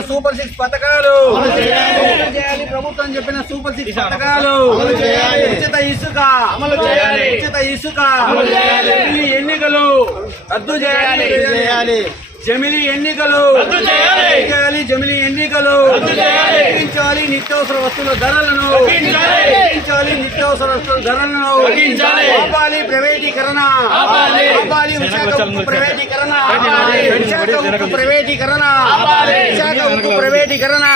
చెప్పిన super six పథకాలు. అమలు చేయాలి. ప్రభుత్వం చెప్పిన సూపర్ సిక్స్ పథకాలు. ఉచిత ఇసుక. అమలు చేయాలి. ఉచిత ఇసుక. జమిలీ ఎన్నికలు. రద్దు చేయాలి. చేయాలి. జమిలీ ఎన్నికలు. చేయాలి. జమిలీ ఎన్నికలు. తగ్గించాలి నిత్యావసర వస్తువుల ధరలను. తగ్గించాలి. నిత్యావసర వస్తువుల ధరలను. ఆపాలి ప్రైవేటీకరణ. విశాఖ ఉక్కు ప్రైవేటీకరణ. విశాఖ ఉక్కు ప్రైవేటీకరణ. విశాఖ ఉక్కు ప్రైవేటీకరణ.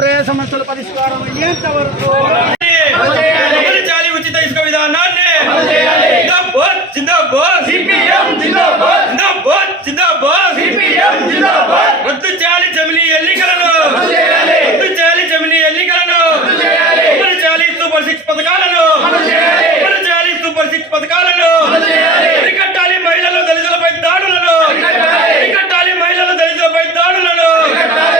ప్రజా సమస్యల పరిష్కారం అయ్యేంత వరకు అమలుచేయాలి ఉచిత ఇసుక విధానాన్ని జిందాబాద్ జిందాబాద్ సిపిఎం జిందాబాద్ జిందాబాద్ జిందాబాద్ సిపిఎం జిందాబాద్ రద్దు చేయాలి జమిలీ ఎన్నికలను రద్దు చేయాలి జమిలీ ఎన్నికలను అమలు చేయాలి సూపర్ సిక్స్ పథకాలను అమలు చేయాలి సూపర్ సిక్స్ పథకాలను అరికట్టాలి మహిళలు దళితులపై దాడులను అరికట్టాలి మహిళలు దళితులపై దాడులను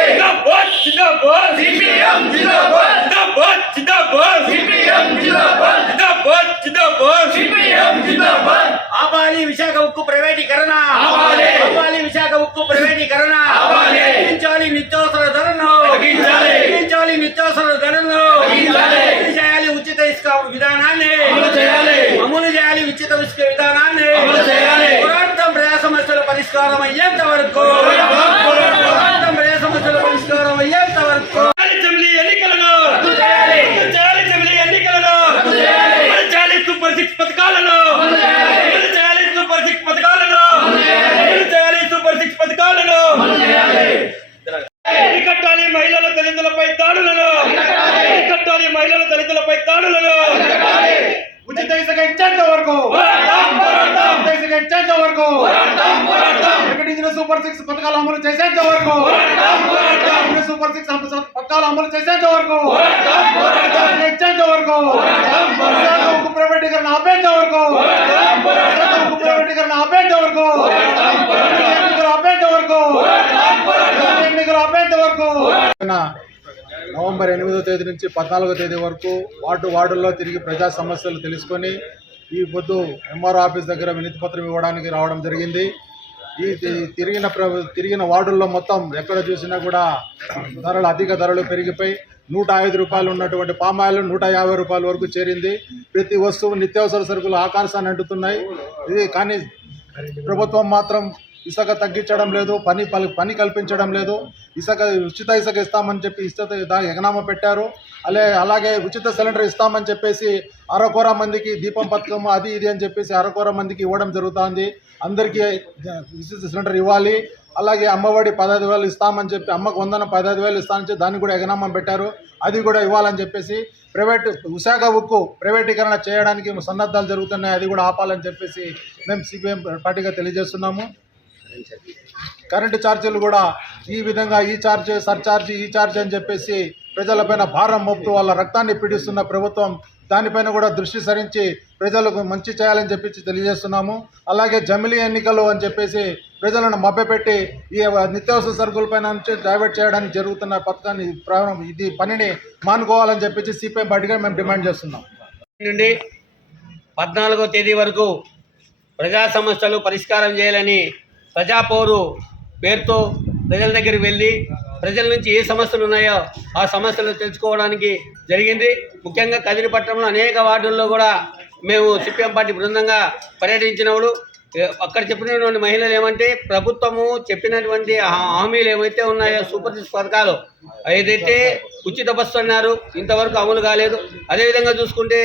జిందాబాద్ జిందాబాద్ సిపిఎం జిందాబాద్ జిందాబాద్ జిందాబాద్ సిపిఎం జిందాబాద్ జిందాబాద్ జిందాబాద్ సిపిఎం జిందాబాద్ ఆపాలి విశాఖ ఉక్కు ప్రైవేటీకరణ ఆపాలి. ఆపాలి విశాఖ ఉక్కు ప్రైవేటీకరణ ఆపాలి. తగ్గించాలి నిత్యావసర ధరలను తగ్గించాలి. తగ్గించాలి నిత్యావసర ధరలను తగ్గించాలి. అమలు చేయాలి ఉచిత ఇసుక విధానాన్ని అమలు చేయాలి. అమలు చేయాలి ఉచిత ఇసుక విధానాన్ని అమలు చేయాలి. పోరాటం ప్రజా సమస్యల పరిష్కారం అయ్యేంత వరకు ప్రజా సమస్యల పరిష్కారం అయ్యేంత వరకు చేయాలి జమిలీ ఎన్నికలను. చేయాలి జమిలీ ఎన్నికలను. చేయాలి సూపర్ సిక్స్ పథకాలను. చేయాలి సూపర్ సిక్స్ పథకాలను. చేయాలి సూపర్ సిక్స్ పథకాలను. అరికట్టాలి మహిళల దళితులపై దాడులను? అరికట్టాలి మహిళల దళితులపై దాడులను? ఉచిత ఇసుక ఇచ్చేంత వరకు. ఉచిత ఇసుక ఇచ్చేంత వరకు. సూపర్ సిక్స్ పథకాలు అమలు చేసేంత వరకు సూపర్ సిక్స్ పథకాలు అమలు చేసేంత వరకు ఇచ్చేంత వరకు ఉక్కు ప్రైవేటీకరణ ఆపేంత వరకు ఉక్కు ప్రైవేటీకరణ ఆపేంత వరకు. ఎన్నికలు ఆపేంత వరకు. ఎన్నికలు ఆపేంత వరకు నవంబర్ ఎనిమిదో తేదీ నుంచి పద్నాలుగో తేదీ వరకు వార్డు వార్డుల్లో తిరిగి ప్రజా సమస్యలు తెలుసుకొని ఈ పొద్దు ఎంఆర్ఓ ఆఫీస్ దగ్గర వినతి పత్రం ఇవ్వడానికి రావడం జరిగింది. ఈ తిరిగిన తిరిగిన వార్డుల్లో మొత్తం ఎక్కడ చూసినా కూడా ధరలు అధిక ధరలు పెరిగిపోయి నూట ఐదు రూపాయలు ఉన్నటువంటి పామాయిల్ నూట యాభై రూపాయల వరకు చేరింది. ప్రతి వస్తువు నిత్యావసర సరుకులు ఆకాశాన్ని అంటుతున్నాయి. ఇది కానీ ప్రభుత్వం మాత్రం ఇసుక తగ్గించడం లేదు పని పని కల్పించడం లేదు. ఇసుక ఉచిత ఇసుక ఇస్తామని చెప్పి ఇసుక దానికి ఎగనామా పెట్టారు. అలే అలాగే ఉచిత సిలిండర్ ఇస్తామని చెప్పేసి అరకొర మందికి దీపం పథకం అది ఇది అని చెప్పేసి అరకొర మందికి ఇవ్వడం జరుగుతుంది. అందరికీ ఉచిత సిలిండర్ ఇవ్వాలి. అలాగే అమ్మఒడి పదహైదు వేలు ఇస్తామని చెప్పి అమ్మకు వందన పదహైదు వేలు ఇస్తామని చెప్పి దానికి కూడా ఎగనామం పెట్టారు. అది కూడా ఇవ్వాలని చెప్పేసి ప్రైవేట్ విశాఖ ఉక్కు ప్రైవేటీకరణ చేయడానికి సన్నద్ధాలు జరుగుతున్నాయి. అది కూడా ఆపాలని చెప్పేసి మేము సిపిఎం పార్టీగా తెలియజేస్తున్నాము. కరెంటు ఛార్జీలు కూడా ఈ విధంగా ఈ ఛార్జ్ సర్ఛార్జ్ ఈ ఛార్జ్ అని చెప్పేసి ప్రజలపైన భారం మోపుతూ వాళ్ళ రక్తాన్ని పీడిస్తున్న ప్రభుత్వం దానిపైన కూడా దృష్టి సరించి ప్రజలకు మంచి చేయాలని చెప్పేసి తెలియజేస్తున్నాము. అలాగే జమిలీ ఎన్నికలు అని చెప్పేసి ప్రజలను మభ్యపెట్టి ఈ నిత్యావసర సరుకులపైన నుంచి డైవర్ట్ చేయడానికి జరుగుతున్న పథకాన్ని ప్రారంభం ఇది పనిని మానుకోవాలని చెప్పేసి సిపిఎం పార్టీగా మేము డిమాండ్ చేస్తున్నాం. నుండి పద్నాలుగో తేదీ వరకు ప్రజా సమస్యలు పరిష్కారం చేయాలని ప్రజాపోరు పేరుతో ప్రజల దగ్గరికి వెళ్ళి ప్రజల నుంచి ఏ సమస్యలు ఉన్నాయో ఆ సమస్యలు తెలుసుకోవడానికి జరిగింది. ముఖ్యంగా కదిరిపట్నంలో అనేక వార్డుల్లో కూడా మేము సిపిఎం పార్టీ బృందంగా పర్యటించినప్పుడు అక్కడ చెప్పినటువంటి మహిళలు ఏమంటే ప్రభుత్వము చెప్పినటువంటి హా- హామీలు ఏమైతే ఉన్నాయో సూపర్ సిక్స్ పథకాలు ఏదైతే ఉచిత బస్సు అన్నారు ఇంతవరకు అమలు కాలేదు. అదేవిధంగా చూసుకుంటే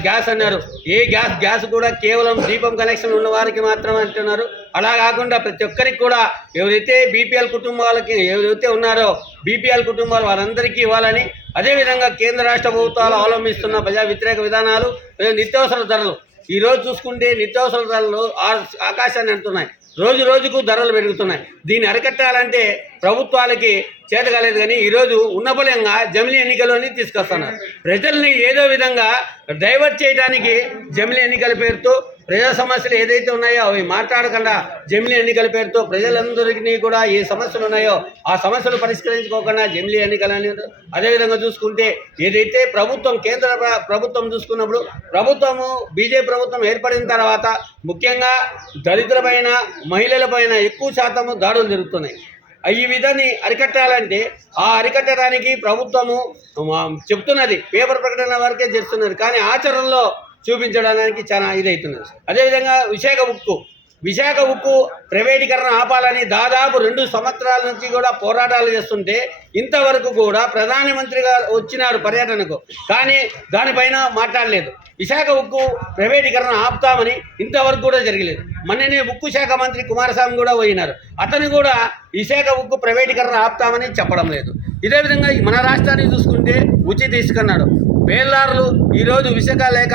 గ్యాస్ అన్నారు. ఏ గ్యాస్ గ్యాస్ కూడా కేవలం దీపం కనెక్షన్ ఉన్న వారికి మాత్రమే అంటున్నారు. అలా కాకుండా ప్రతి ఒక్కరికి కూడా ఎవరైతే బీపీఎల్ కుటుంబాలకి ఎవరైతే ఉన్నారో బీపీఎల్ కుటుంబాలు వారందరికీ ఇవ్వాలని అదేవిధంగా కేంద్ర రాష్ట్ర ప్రభుత్వాలు అవలంబిస్తున్న ప్రజా వ్యతిరేక విధానాలు నిత్యావసర ధరలు ఈ రోజు చూసుకుంటే నిత్యావసర ధరలు ఆ- ఆకాశాన్ని అంటున్నాయి. రోజు రోజుకు ధరలు పెరుగుతున్నాయి. దీన్ని అరికట్టాలంటే ప్రభుత్వాలకి చేత కాలేదు కానీ ఈరోజు ఉన్నపలంగా జమిలీ ఎన్నికలోని తీసుకొస్తున్నారు. ప్రజల్ని ఏదో విధంగా డైవర్ట్ చేయడానికి జమిలీ ఎన్నికల పేరుతో ప్రజా సమస్యలు ఏదైతే ఉన్నాయో అవి మాట్లాడకుండా జమిలీ ఎన్నికల పేరుతో ప్రజలందరికీ కూడా ఏ సమస్యలు ఉన్నాయో ఆ సమస్యలు పరిష్కరించుకోకుండా జమిలీ ఎన్నికలని అదేవిధంగా చూసుకుంటే ఏదైతే ప్రభుత్వం కేంద్ర ప్రభుత్వం చూసుకున్నప్పుడు ప్రభుత్వము బీజేపీ ప్రభుత్వం ఏర్పడిన తర్వాత ముఖ్యంగా దళితులపైన మహిళలపైన ఎక్కువ శాతము దాడులు జరుగుతున్నాయి. ఈ విధాన్ని అరికట్టాలంటే ఆ అరికట్టడానికి ప్రభుత్వము చెప్తున్నది పేపర్ ప్రకటన వరకే చేస్తున్నది. కానీ ఆచరణలో చూపించడానికి చాలా ఇదవుతున్నది అదేవిధంగా విశాఖ ఉక్కు. విశాఖ ఉక్కు ప్రైవేటీకరణ ఆపాలని దాదాపు రెండు సంవత్సరాల నుంచి కూడా పోరాటాలు చేస్తుంటే ఇంతవరకు కూడా ప్రధానమంత్రి గారు వచ్చినారు పర్యటనకు. కానీ దానిపైన మాట్లాడలేదు. విశాఖ ఉక్కు ప్రైవేటీకరణ ఆపుతామని ఇంతవరకు కూడా జరగలేదు. మొన్ననే ఉక్కు శాఖ మంత్రి కుమారస్వామి కూడా పోయినారు. అతను కూడా విశాఖ ఉక్కు ప్రైవేటీకరణ ఆపుతామని చెప్పడం లేదు. ఇదే విధంగా మన రాష్ట్రాన్ని చూసుకుంటే ఉచిత తీసుకున్నాడు. బేల్దారులు ఈరోజు విశాఖ లేక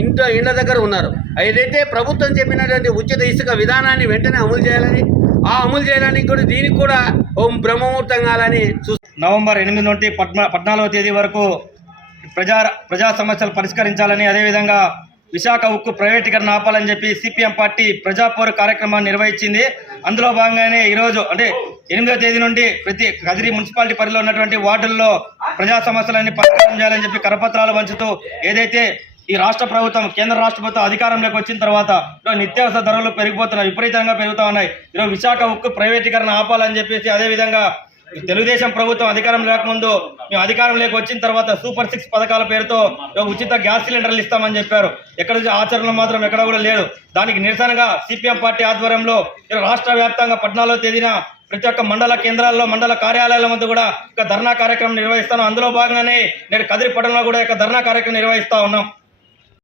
ఇంట్లో ఇండ్ల దగ్గర ఉన్నారు. ఏదైతే ప్రభుత్వం చెప్పినటువంటి ఉచిత ఇసుక విధానాన్ని వెంటనే అమలు చేయాలని ఆ అమలు చేయడానికి కూడా దీనికి కూడా ఓం బ్రహ్మముహూర్తం కావాలని చూ నవంబర్ ఎనిమిది నుండి పద్నా పద్నాలుగో తేదీ వరకు ప్రజా ప్రజా సమస్యలు పరిష్కరించాలని అదేవిధంగా విశాఖ ఉక్కు ప్రైవేటీకరణ ఆపాలని చెప్పి సిపిఎం పార్టీ ప్రజాపోరు కార్యక్రమాన్ని నిర్వహించింది. అందులో భాగంగానే ఈరోజు అంటే ఎనిమిదో తేదీ నుండి ప్రతి కదిరి మున్సిపాలిటీ పరిధిలో ఉన్నటువంటి వార్డుల్లో ప్రజా సమస్యలన్నీ పరిష్కారం చేయాలని చెప్పి కరపత్రాలు పంచుతూ ఏదైతే ఈ రాష్ట్ర ప్రభుత్వం కేంద్ర రాష్ట్ర ప్రభుత్వం అధికారంలోకి వచ్చిన తర్వాత నిత్యావసర ధరలు పెరిగిపోతున్నాయి విపరీతంగా పెరుగుతూ ఉన్నాయి. ఈరోజు విశాఖ ఉక్కు ప్రైవేటీకరణ ఆపాలని చెప్పేసి అదేవిధంగా తెలుగుదేశం ప్రభుత్వం అధికారం లేకముందు మేము అధికారంలోకి వచ్చిన తర్వాత సూపర్ సిక్స్ పథకాల పేరుతో ఉచిత గ్యాస్ సిలిండర్లు ఇస్తామని చెప్పారు. ఎక్కడ ఆచరణ ఆచరణలో మాత్రం ఎక్కడ కూడా లేదు దానికి నిరసనగా సిపిఎం పార్టీ ఆధ్వర్యంలో రాష్ట్ర వ్యాప్తంగా పద్నాలుగో తేదీన ప్రతి ఒక్క మండల కేంద్రాల్లో మండల కార్యాలయాల వద్ద కూడా ఇక ధర్నా కార్యక్రమం నిర్వహిస్తాను. అందులో భాగంగానే నేను కదిరి పట్టణంలో కూడా ఇక ధర్నా కార్యక్రమం నిర్వహిస్తా ఉన్నాం.